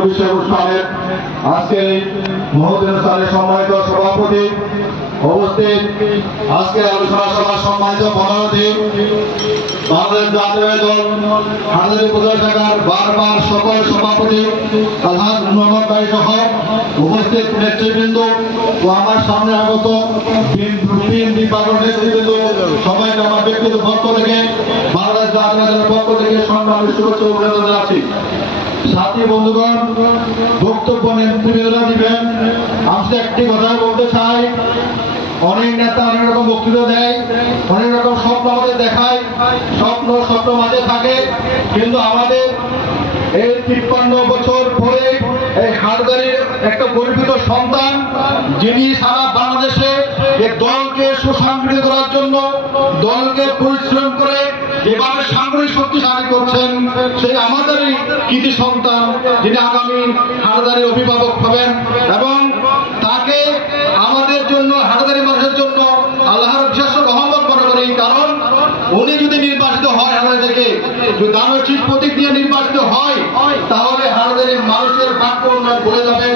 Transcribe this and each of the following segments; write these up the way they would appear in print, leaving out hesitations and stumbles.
অনুষ্ঠানের আজকের এই মহোদয় সম্মানিত সভাপতি উপস্থিত আজকের আলোচনা সভার সম্মানিত প্রধানমন্ত্রী বাংলাদেশ জাতীয় দল হাটহাজারী উপজেলা শাখার বারবার সকল সভাপতি আলহাজ মোহাম্মদ ভাই সহ উপস্থিত নেতৃবৃন্দ ও আমার সামনে আগত বিএনপি পাগল নেতৃবৃন্দ সবাইকে আমার ব্যক্তিগত পক্ষ থেকে বাংলাদেশ জাতীয় দলের পক্ষ থেকে সম্মানিত শুভেচ্ছা অভিনন্দন জানাচ্ছি। সাথী বন্ধুগণ, বক্তব্য নেতৃবৃন্দরা দিবেন। আমি একটি কথা বলতে চাই, অনেক নেতা অনেক রকম বক্তৃতা দেয়, অনেক রকম স্বপ্ন আমাদের দেখায়, স্বপ্ন মাঝে থাকে, কিন্তু আমাদের এই 53 বছর পরে এই হাটহাজারীর একটা গর্বিত সন্তান, যিনি সারা বাংলাদেশে এই দলকে সুসংগঠিত করার জন্য দলকে পরিশ্রম করে যেভাবে সাংগঠনিক শক্তিশালী করছেন, সেই আমাদেরই কৃতি সন্তান, যিনি আগামী হাটহাজারীর অভিভাবক হবেন এবং তাকে আমাদের জন্য হাটহাজারী মানুষের জন্য আল্লাহর বিশেষ রহমত মনে করি। কারণ উনি যদি নির্বাচিত হয়, হাটহাজারী থেকে যদি দানবীর প্রতীক দিয়ে নির্বাচিত হয়, তাহলে হাটহাজারীর মানুষের বাক্য উন্নয়ন করে যাবে।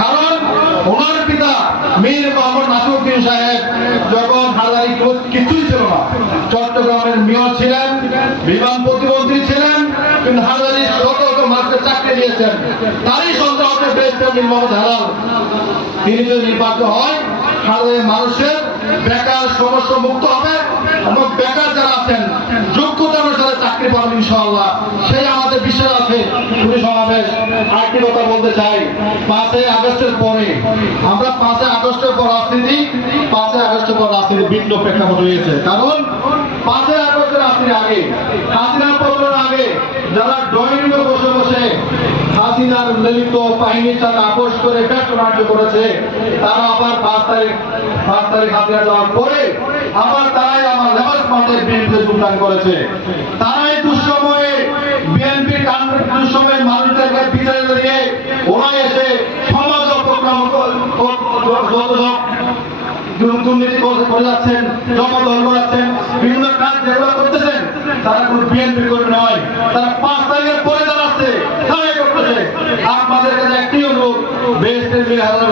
কারণ ওনার পিতা মীর মোহাম্মদ নাসিরউদ্দিন সাহেব যখন হাটহাজারী কিছুই ছিল না, চট্টগ্রামের মেয়র ছিলেন, বিমান প্রতিমন্ত্রী ছিলেন, কিন্তু হাটহাজারী শত মানুষকে চাকরি দিয়েছেন। তারই সন্তান হচ্ছে প্রেসিডেন্ট মীর মোহাম্মদ হেলাল। তিনি যদি নির্বাচিত হয়, হাটহাজারীর মানুষের বেকার সমস্যা মুক্ত হবে এবং বেকার যারা আছেন যোগ্যতা অনুসারে চাকরি পাবেন ইনশাআল্লাহ, সেই আমাদের বিশ্বাস আছে। পুরো সমাবেশ আরেকটি কথা বলতে চাই, 5ই আগস্টের পরে আমরা 5ই আগস্টের পর রাজনীতি ভিন্ন প্রেক্ষাপট রয়েছে। কারণ 5ই আগস্টের রাজনীতির আগে, হাসিনার পতনের আগে যারা ড্রয়িং রুমে বসে বসে হাসিনার ললিত বাহিনীর সাথে আপোষ করে ব্যবসা করেছে, তারা আবার 5 তারিখ হাসিনা যাওয়ার পরে আবার তারাই আমার লেবাস মাঠের বিরুদ্ধে যোগদান করেছে। তারাই দুঃসময়ে বিএনপির দুঃসময়ের মানুষদেরকে বিচারে দিয়ে ওরাই এসে সমাজ প্রোগ্রাম দুর্নীতি করে যাচ্ছেন, জমাদল করাচ্ছেন, বিভিন্ন কাজ যেগুলো করতেছেন, তারা কোনো বিএনপি কর্মী নয়, তারা 5 তারিখের পরে দাঁড়াচ্ছে, তারাই করতেছে। আপনাদের কাছে একটি অনুরোধ, বেহেশতের মীর হাসান